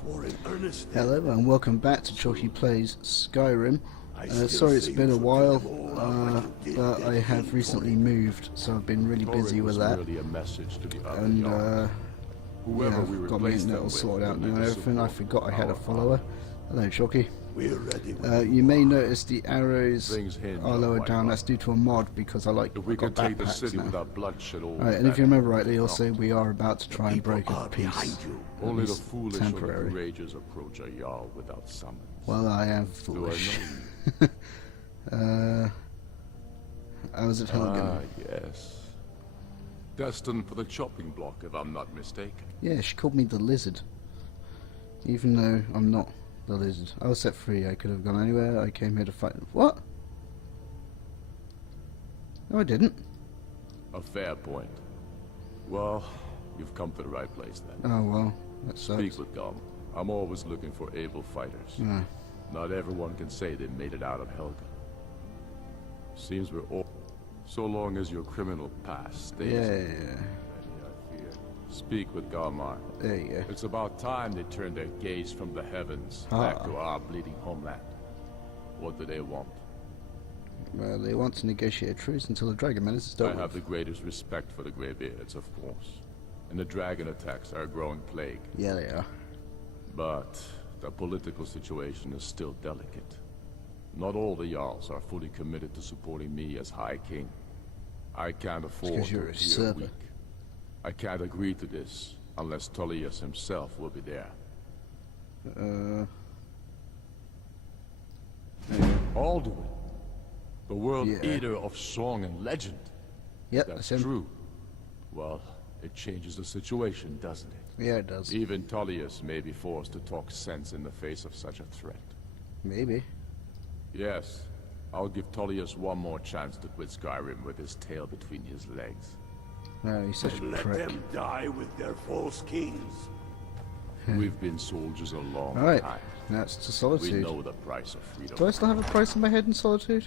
swore in earnest. Hello and welcome back to Chalky Plays Skyrim. Sorry it's been a while, but I have recently moved, so I've been really busy with that. And yeah, I've got my internet all sorted out now and everything. I forgot I had a follower. Hello Chalky. You may notice the arrows are lower down. That's due to a mod because I got backpacks now. Right, and if you remember rightly, also we are about to try and break a peace. Only the foolish and the temporary. courageous approach a Jarl without summons. Well, I am foolish. I was at Helgen. Ah, yes. Destined for the chopping block, if I'm not mistaken. Yeah, she called me the lizard. Even though I'm not the lizard. I was set free, I could have gone anywhere, I came here to fight. What? No, I didn't. A fair point. Well, you've come to the right place then. Oh well, that sucks. Speak with Gum. I'm always looking for able fighters. Yeah. Not everyone can say they made it out of Helgen. Seems we're all... So long as your criminal past stays... Yeah. Speak with Galmar. There you go. It's about time they turned their gaze from the heavens back to our bleeding homeland. What do they want? Well, they want to negotiate a truce until the dragon menace is dealt I have with. the greatest respect for the Greybeards, of course. And the dragon attacks are a growing plague. Yeah, they are. But the political situation is still delicate. Not all the Jarls are fully committed to supporting me as High King. I can't afford to you're a appear usurper. weak. I can't agree to this unless Tullius himself will be there. Alduin, the world eater of song and legend. Yep, That's him. true. Well, it changes the situation, doesn't it? Yeah, it does. Even Tullius may be forced to talk sense in the face of such a threat. Maybe. Yes, I'll give Tullius one more chance to quit Skyrim with his tail between his legs. No, he's such a Let prick. them die with their false kings. We've been soldiers a long Alright, time. that's to We Solitude. know the price of freedom. Do I still have a price on my head in Solitude?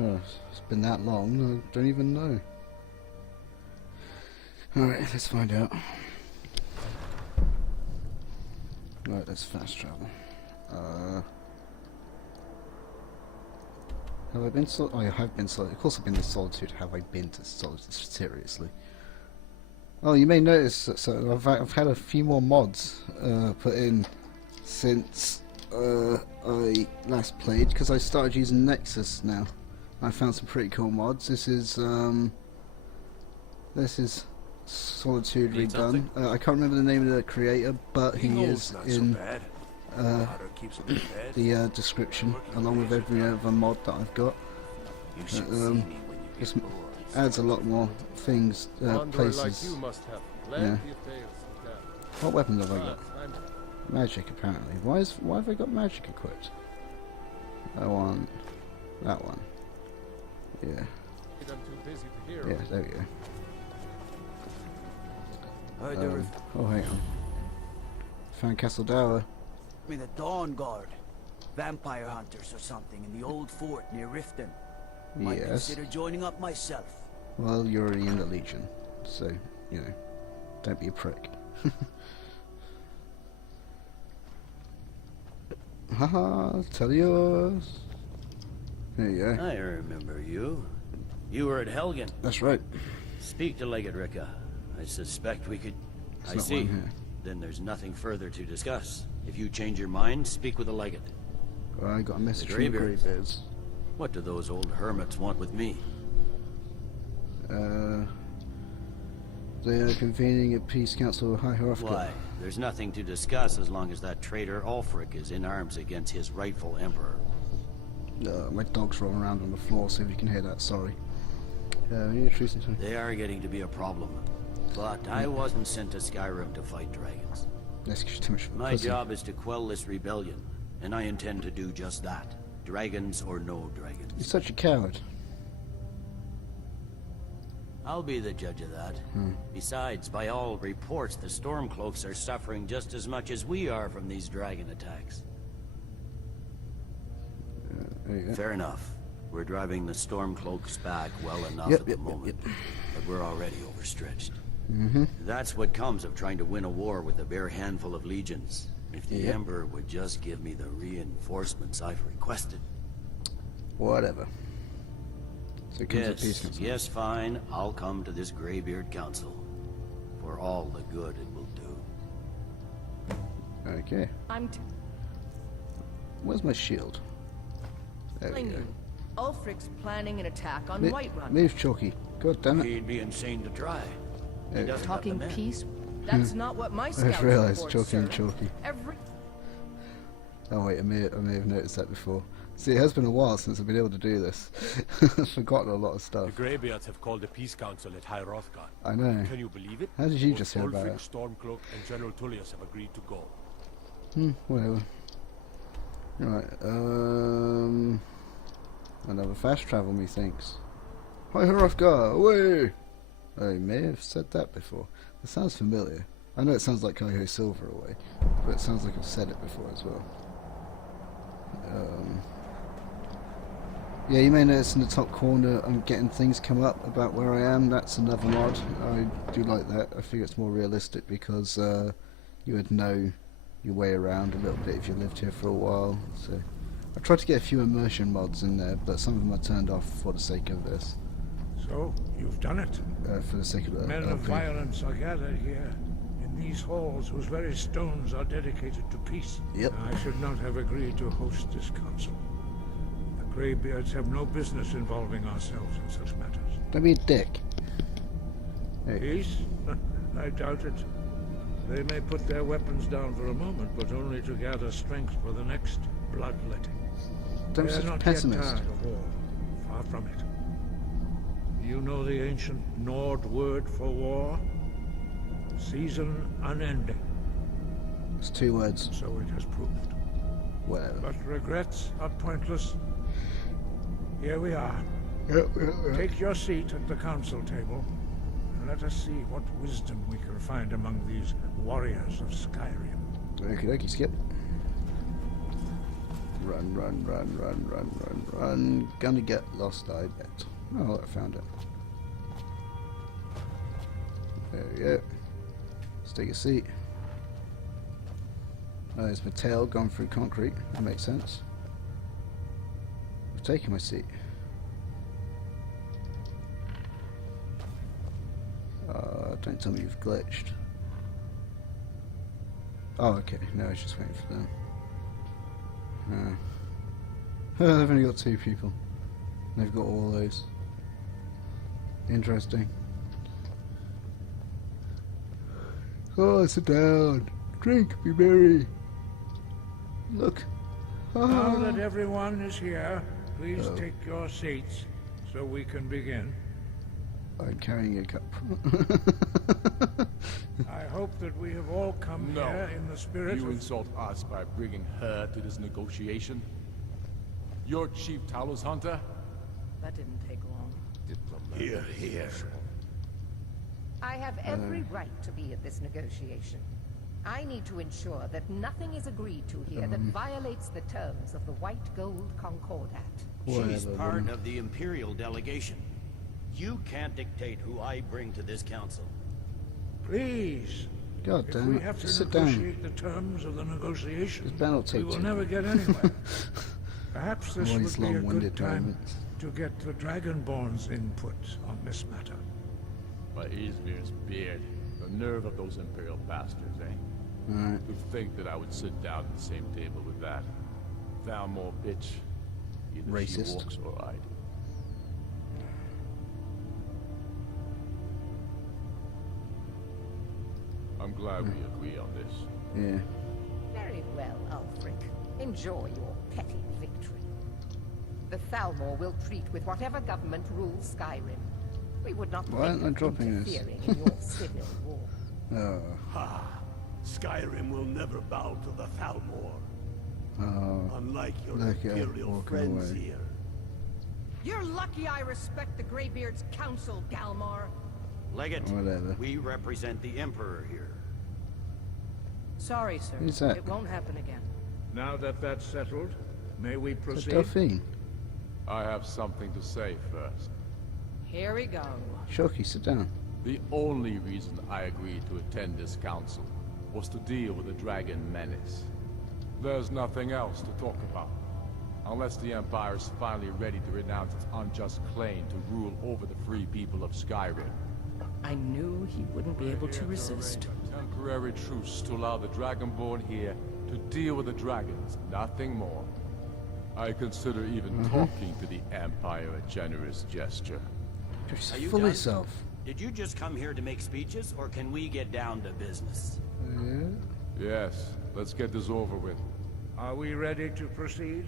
Oh, it's been that long, I don't even know. Alright, let's find out. Right, let's fast travel. Have I been Oh, I have been Solitude. Of course I've been to Solitude. Have I been to Solitude? Seriously. Oh, you may notice that so I've had a few more mods put in since I last played, because I started using Nexus now. I found some pretty cool mods. This is Solitude redone. I can't remember the name of the creator, but he is in the description, along with every other mod that I've got. This adds a lot more things, places. Yeah. What weapons have I got? Magic, apparently. Why have I got magic equipped? I want that one. Yeah. Yeah, there we go. Oh, hang on. Found Castle Dower. I mean, the Dawn Guard. Vampire hunters or something in the old fort near Riften. Might Yes. consider joining up myself. Well, you're already in the Legion, so, you know, don't be a prick. Haha, Tullius. There you go. I remember you. You were at Helgen. That's right. Speak to Legate Rakah. I suspect we could... There's I not see. one here. Then there's nothing further to discuss. If you change your mind, speak with the Legate. Well, I got a message The from the Greybeards. Greybeards. What do those old hermits want with me? They are convening a peace council with High Hierarchy. Why? There's nothing to discuss as long as that traitor Ulfric is in arms against his rightful emperor. My dog's rolling around on the floor, so if you can hear that, sorry. We need a truce and something. They are getting to be a problem. But I wasn't sent to Skyrim to fight dragons. That's too much of a My pussy. job is to quell this rebellion, and I intend to do just that. Dragons or no dragons. You're such a coward. I'll be the judge of that. Besides, by all reports, the Stormcloaks are suffering just as much as we are from these dragon attacks. There you go. Fair enough. We're driving the Stormcloaks back well enough Yep, at the yep, moment, but we're already overstretched. That's what comes of trying to win a war with a bare handful of legions. If the Emperor would just give me the reinforcements I've requested. Whatever. So it comes to peace council. Yes, fine. I'll come to this Greybeard Council. For all the good it will do. Okay. Where's my shield? There we go. Ulfric's planning an attack on Whiterun. Move, Chalky. God damn it. He'd be insane to try. There we go. Talking peace? That's not what my I scouts just realised report, Chalky sir. and Chalky. Every Oh wait, I may have noticed that before. See, it has been a while since I've been able to do this. I've forgotten a lot of stuff. The Greybeards have called a peace council at High Hrothgar. I know. Can you believe it? How did you Both just hear about Ulfric, it? Stormcloak, and General Tullius have agreed to go. Whatever. Right, another fast travel, methinks. Hi, Hrothgar, away! I may have said that before. It sounds familiar. I know it sounds like Hi-Ho Silver away, but it sounds like I've said it before as well. Yeah, you may notice in the top corner I'm getting things come up about where I am. That's another mod. I do like that. I think it's more realistic because you would know your way around a little bit if you lived here for a while. So I tried to get a few immersion mods in there, but some of them I turned off for the sake of this. So, you've done it. For the sake of the Men of violence are gathered here, in these halls whose very stones are dedicated to peace. Yep. I should not have agreed to host this council. The Greybeards have no business involving ourselves in such matters. Don't be a dick. Hey. Peace? I doubt it. They may put their weapons down for a moment, but only to gather strength for the next bloodletting. Don't be They are such a not pessimist. yet tired of war. Far from it. You know the ancient Nord word for war? Season unending. It's 2 words. So it has proved. Whatever. But regrets are pointless. Here we are. Take your seat at the council table, and let us see what wisdom we can find among these warriors of Skyrim. Okie dokie, skip. Run, run, run, run, run, run, run. Gonna get lost, I bet. Oh, I found it. There we go. Let's take a seat. Oh, there's my tail gone through concrete. That makes sense. I've taken my seat. Don't tell me you've glitched. Oh, okay. No, I was just waiting for them. They've only got 2 people. They've got all those. Interesting. Oh, sit down. Drink, be merry. Look. Now that everyone is here, please take your seats so we can begin. I'm carrying a cup. I hope that we have all come No. here in the spirit You of... insult us by bringing her to this negotiation? You're Chief Talos Hunter? That didn't take long. Here, here. I have every right to be at this negotiation. I need to ensure that nothing is agreed to here that violates the terms of the White Gold Concordat. She's Whatever, part woman. of the Imperial delegation. You can't dictate who I bring to this council. Please. God If damn we it. have to Sit down. negotiate the terms of the negotiation, This battle we take will too never long. get anywhere. Perhaps this All would these be a good long-winded time moments. to get the Dragonborn's input on this matter. By Izmir's beard. The nerve of those Imperial bastards, eh? Alright. To think that I would sit down at the same table with that. Thalmor bitch. Either Racist. she walks or I do. I'm glad we agree on this. Yeah. Very well, Ulfric. Enjoy your petty victory. The Thalmor will treat with whatever government rules Skyrim. We would not Why think aren't I of dropping this? interfering in your civil war. Oh. Ha! Skyrim will never bow to the Thalmor. Oh. Unlike your Look at her Imperial walking friends away. here. You're lucky I respect the Greybeard's council, Galmar. Legate, Whatever. we represent the Emperor here. Sorry, sir. Who's that? It won't happen again. Now that that's settled, may we It's a proceed? Delphine. I have something to say first. Here we go. Shoki, sit down. The only reason I agreed to attend this council was to deal with the dragon menace. There's nothing else to talk about. Unless the Empire is finally ready to renounce its unjust claim to rule over the free people of Skyrim. I knew he wouldn't be able to resist. A temporary truce to allow the Dragonborn here to deal with the dragons, nothing more. I consider even talking to the Empire a generous gesture. Just Are you full done? yourself. Did you just come here to make speeches, or can we get down to business? Yes, let's get this over with. Are we ready to proceed?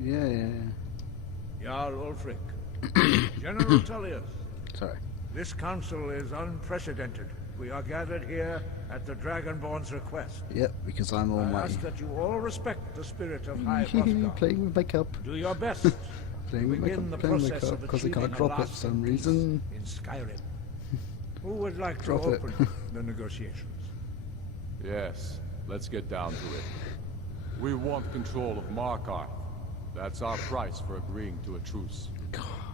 Yeah. Jarl Ulfric. General Tullius. Sorry. This council is unprecedented. We are gathered here at the Dragonborn's request. Yep, because I'm I almighty. ask that you all respect the spirit of High Hrothgar. Playing with my cup. Do your best to Playing with my begin the cup. Playing with my process cup of because I achieving can't a drop it for lasting some peace reason. in Skyrim. Who would like to Drop it. open the negotiations? Yes, let's get down to it. We want control of Markarth. That's our price for agreeing to a truce.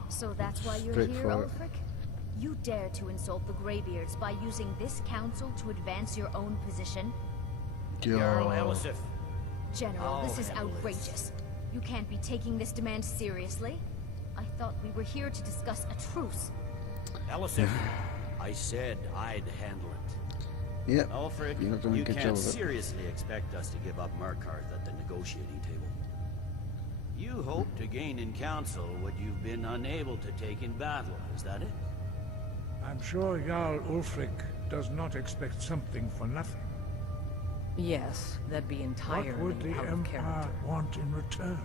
So that's why you're Straight here, for it. Ulfric? You dare to insult the Greybeards by using this council to advance your own position? Jarl Elisif. General, this is handle it. outrageous. You can't be taking this demand seriously. I thought we were here to discuss a truce. Elisif, I said I'd handle it. Yep. Ulfric, You're not doing a you good job can't of it. seriously expect us to give up Markarth at the negotiating table. You hope to gain in council what you've been unable to take in battle, is that it? I'm sure Jarl Ulfric does not expect something for nothing. Yes, that'd be entirely What would the out of Empire character. want in return?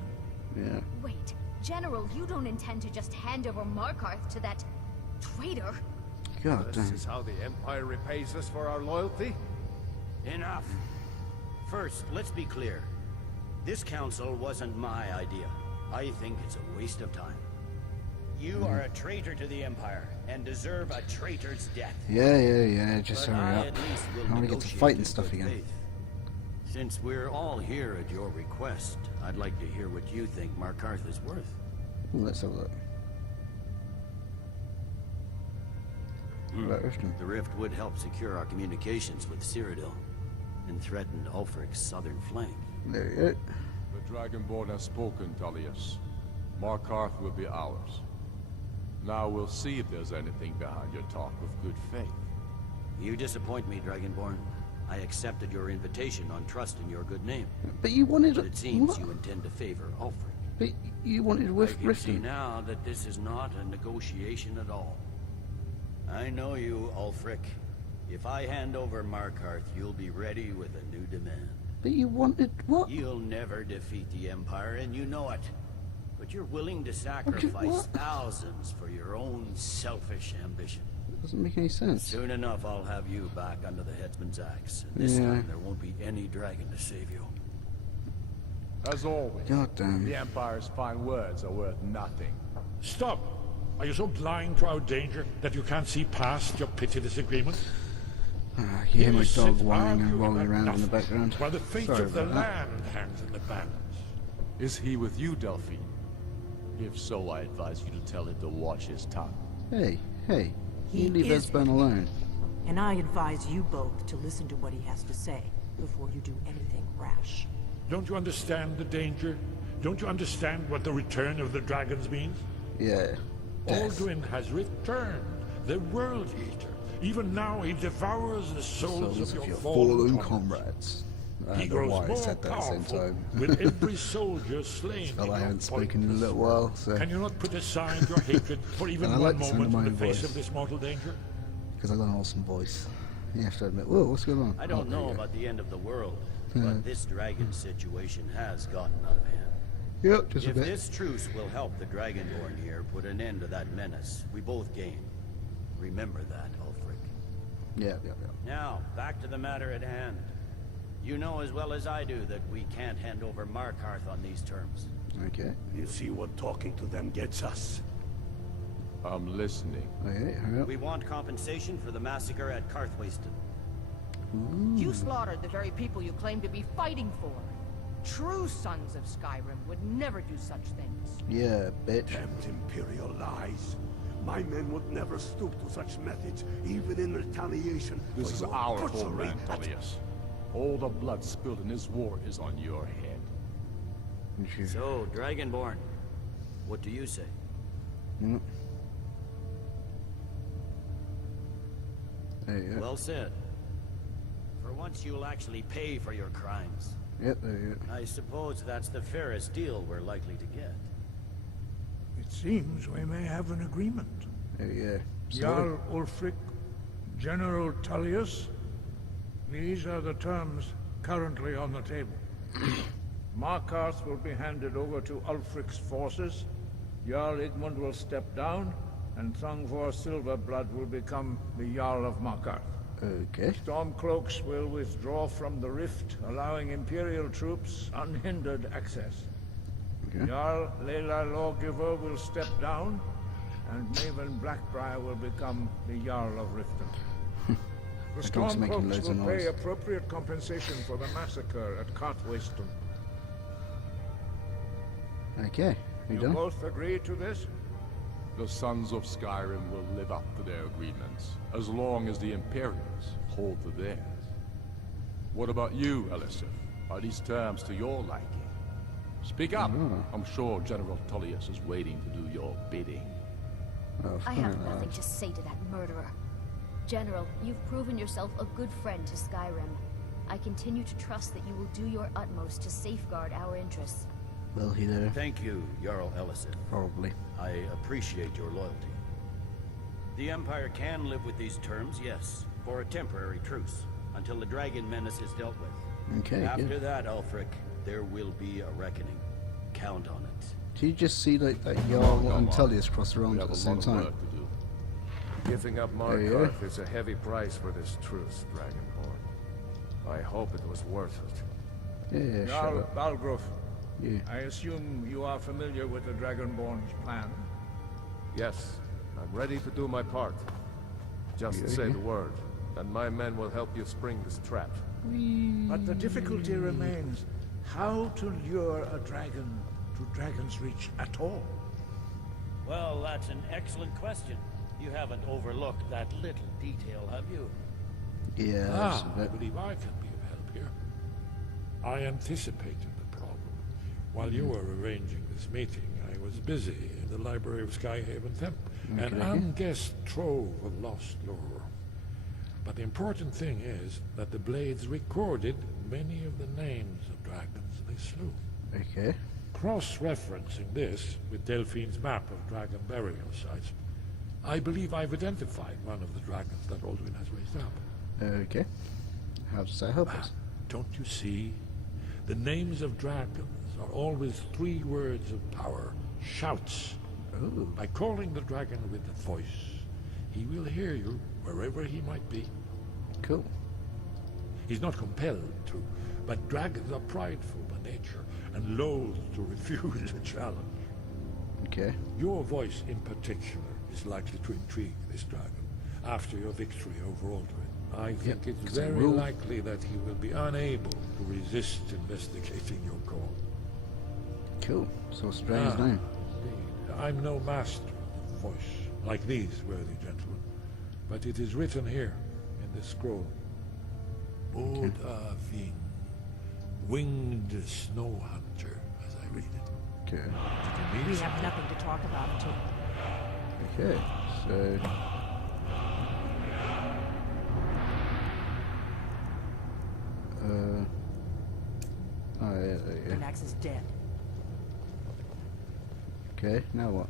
Yeah. Wait, General, you don't intend to just hand over Markarth to that traitor? God This damn. is how the Empire repays us for our loyalty? Enough. First, let's be clear. This council wasn't my idea. I think it's a waste of time. You are a traitor to the Empire, and deserve a traitor's death. Yeah. Just But hurry I up. at least will I want to get to negotiate fighting in stuff good again. faith. Since we're all here at your request, I'd like to hear what you think Markarth is worth. Ooh, let's have a look. What about Riften? The rift would help secure our communications with Cyrodiil, and threatened Ulfric's southern flank. There you go. The Dragonborn has spoken, Tullius. Markarth will be ours. Now we'll see if there's anything behind your talk of good faith. You disappoint me, Dragonborn. I accepted your invitation on trust in your good name. But you wanted... But it seems what? you intend to favor Ulfric. But you wanted with I can see Riften. now that this is not a negotiation at all. I know you, Ulfric. If I hand over Markarth, you'll be ready with a new demand. But you wanted... What? You'll never defeat the Empire, and you know it. But you're willing to sacrifice what? thousands for your own selfish ambition. Doesn't make any sense. Soon enough, I'll have you back under the headsman's axe, and this Yeah. time there won't be any dragon to save you. As always, God damn. the Empire's fine words are worth nothing. Stop! Are you so blind to our danger that you can't see past your petty disagreement? You hear my sit dog whining and arguing rolling about around in the nothing, background. While the fate Sorry of the about that. land hangs in the balance. Is he with you, Delphine? If so, I advise you to tell him to watch his tongue. Hey. He You leave is Esben alone. And I advise you both to listen to what he has to say before you do anything rash. Don't you understand the danger? Don't you understand what the return of the dragons means? Yeah. Death. Alduin has returned, the World Eater. Even now he devours the souls of your fallen comrades. I He don't know grows why I more said that at the same powerful time. with every soldier slain. Well, I in your haven't spoken in a pointless little war. while, so... Can you not put aside your hatred for even And I one like the sound of moment my in the own face voice. of this mortal danger? Because I've got an awesome voice. You have to admit. Whoa, what's going on? I don't there know you go. about the end of the world, but this dragon situation has gotten out of hand. Yep, just a If bit. this truce will help the Dragonborn here put an end to that menace, we both gain. Remember that, Ulfric. Yeah. Now, back to the matter at hand. You know as well as I do that we can't hand over Markarth on these terms. Okay. You see what talking to them gets us? I'm listening. Okay, hurry up. We want compensation for the massacre at Karthwasten. You slaughtered the very people you claim to be fighting for. True sons of Skyrim would never do such things. Yeah, bitch. Tempt imperial lies. My men would never stoop to such methods, even in retaliation. This is for your our butchery homeland, at- Tullius. All the blood spilled in this war is on your head. So, Dragonborn, what do you say? Mm. There you go. Well said. For once you'll actually pay for your crimes. Yep, there you go. I suppose that's the fairest deal we're likely to get. It seems we may have an agreement. There you go. Jarl Ulfric, General Tullius. These are the terms currently on the table. Markarth will be handed over to Ulfric's forces. Jarl Igmund will step down, and Thungvor Silverblood will become the Jarl of Markarth. Okay. Stormcloaks will withdraw from the rift, allowing Imperial troops unhindered access. Okay. Jarl Leila Lawgiver will step down, and Maven Blackbriar will become the Jarl of Riften. The The dog's making Stormcloaks loads of will pay noise. appropriate compensation for the massacre at Cartwayston. Okay, you You done? both agree to this? The sons of Skyrim will live up to their agreements, as long as the Imperials hold to theirs. What about you, Elisif? Are these terms to your liking? Speak up. I'm sure General Tullius is waiting to do your bidding. Oh, I have nothing to say to that murderer. General, you've proven yourself a good friend to Skyrim. I continue to trust that you will do your utmost to safeguard our interests. Will he there? Thank you, Jarl Elisif. Probably. I appreciate your loyalty. The Empire can live with these terms, yes, for a temporary truce, until the dragon menace is dealt with. Okay, After good. that, Ulfric, there will be a reckoning. Count on it. Do you just see like that Jarl and Tullius cross around at the same time? Giving up There you go. Markarth is a heavy price for this truce, Dragonborn. I hope it was worth it. Yeah, shut Jarl up. Balgruf, Yeah. I assume you are familiar with the Dragonborn's plan. Yes, I'm ready to do my part. Just say the word, and my men will help you spring this trap. But the difficulty remains how to lure a dragon to Dragon's Reach at all. Well, that's an excellent question. You haven't overlooked that little detail, have you? Yeah, that's a I bit. believe I can be of help here. I anticipated the problem. While you were arranging this meeting, I was busy in the library of Skyhaven Temp, an unguessed trove of lost lore. But the important thing is that the Blades recorded many of the names of dragons they slew. Okay. Cross-referencing this with Delphine's map of dragon burial sites, I believe I've identified one of the dragons that Alduin has raised up. Okay. How does that help us? Don't you see? The names of dragons are always 3 words of power. Shouts. Ooh. By calling the dragon with the voice, he will hear you wherever he might be. Cool. He's not compelled to, but dragons are prideful by nature and loath to refuse a challenge. Okay. Your voice in particular is likely to intrigue this dragon after your victory over Alduin. I think it's 'cause I very will. likely that he will be unable to resist investigating your call. Cool. So what's the dragon's name? Indeed. I'm no master of the voice, like these worthy gentlemen, but it is written here in this scroll. DoODABoOM, winged snow hunter, as I read it. Okay. Did you We need have something? nothing to talk about until... Okay. So. Oh, yeah, there you go. Venax is dead. Okay, now what?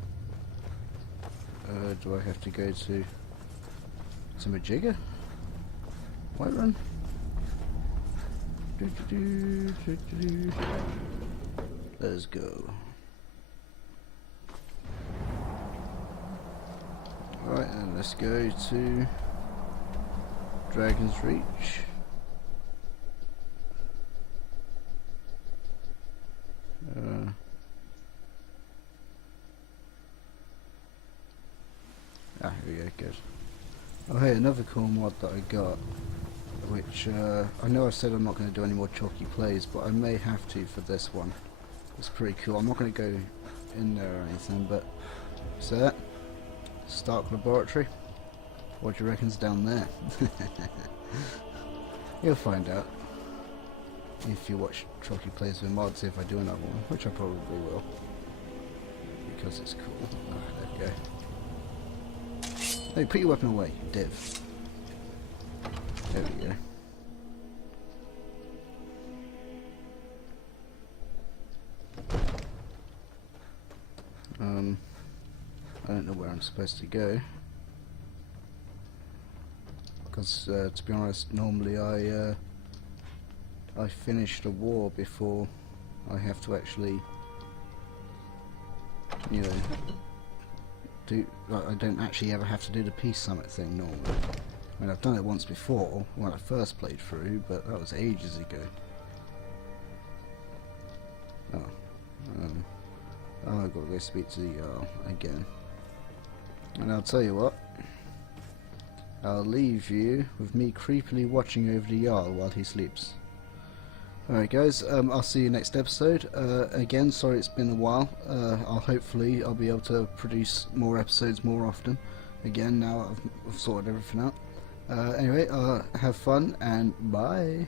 Do I have to go to Majigga? Whiterun? Let's go. Alright, and let's go to Dragon's Reach. Here we go, good. Oh hey, another cool mod that I got, which I know I said I'm not going to do any more chalky plays, but I may have to for this one. It's pretty cool. I'm not going to go in there or anything, but so Stark Laboratory. What do you reckon's down there? You'll find out if you watch Trocky Plays with Mods, if I do another one, which I probably will, because it's cool. Ah, there we go. Hey, put your weapon away, div. There we go. I don't know where I'm supposed to go, because to be honest, normally I finish the war before I have to actually, you know, I don't actually ever have to do the Peace Summit thing normally. I mean, I've done it once before when I first played through, but that was ages ago. I've got to go speak to the Jarl again. And I'll tell you what, I'll leave you with me creepily watching over the Jarl while he sleeps. Alright guys, I'll see you next episode. Again, sorry it's been a while. Hopefully I'll be able to produce more episodes more often. Again, now I've sorted everything out. Anyway, have fun and bye.